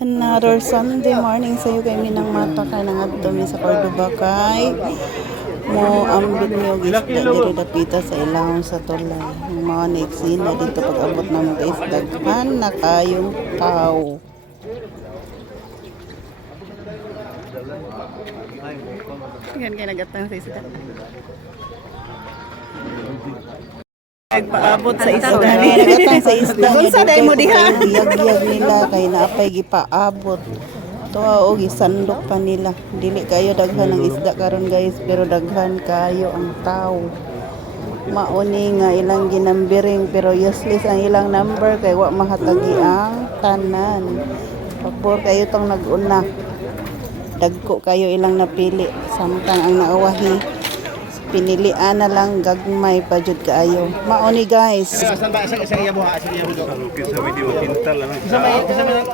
Another Sunday morning sa iyo kay Minang Mata kay nangadto mi sa Cordoba kay mo ambit mi og isda diri dapita sa ilawom sa tulay. Mao na eksena dito pag-abot na mo guys daghan na kayong tao. Yan kay nagatang sa isda. Nagpaabot sa isda. Nagatang sa isda. Kung sa day mo diha? Giyag-giyag nila kay naapay gipaabot. Tuwa og isandok pa nila. Dili kayo daghan ng isda karon guys, pero daghan kayo ang tao. Mauni nga ilang ginambiring pero useless ang ilang number kay wa mahatagi ang tanan. Pagpor kayo tong nag-una. Dagko kayo ilang napili samtang ang naawahi pinilian na lang gagmay pa jud kaayo. Mauni guys.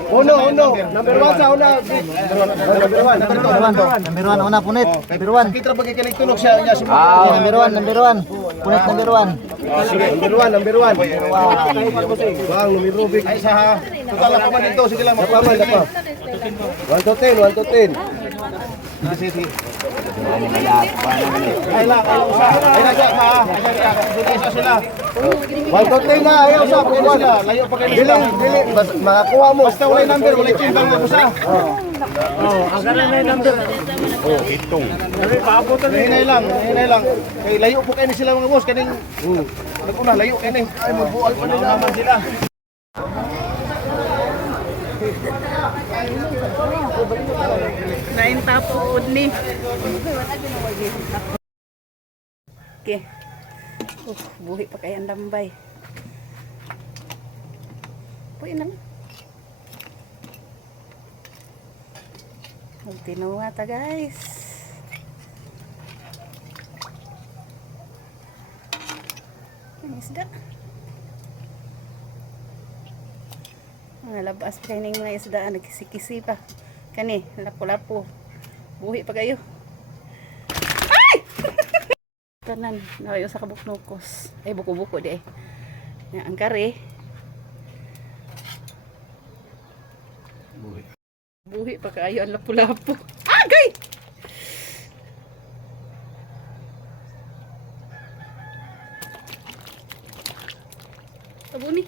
Uno. Number 1 sa una. Number 1 una punit. Number 1. Kita bagi kini tunog siya niya Number 1. Punit number 1. Sige, number 1. Bang lumirubik ay sa total pa man dito sige lang mapaman dapat. 1 to 10. Sige. Ay la usa. Ay na siya pa. Sige sila. 1 to 10 na ayaw sa sila. Layo pa kayo sila. Dili makakuha mo. Basta wala number, wala timbang mo sa. Ang garan na number. Itong. Dali paabot na hinay lang. Kay layo po kayo sila mga boss kaning naguna layo kayo ni. Ay magbual pa nila naman sila. Nain tapo ni. Okay. Buhi pa kay ang lambay. Puy na. Magtinuwa ta guys. Ang isda. Mga labas pa kayo ng mga isda. Nagkisi-kisi pa. Kani, lapo-lapo. Buhi pa kayo. Ay! Tanan, nawayo sa kabuknukos. Ay, buko-buko di eh. Ang kare. Buhi pa kayo, ang lapo-lapo. Agay! Abo ni.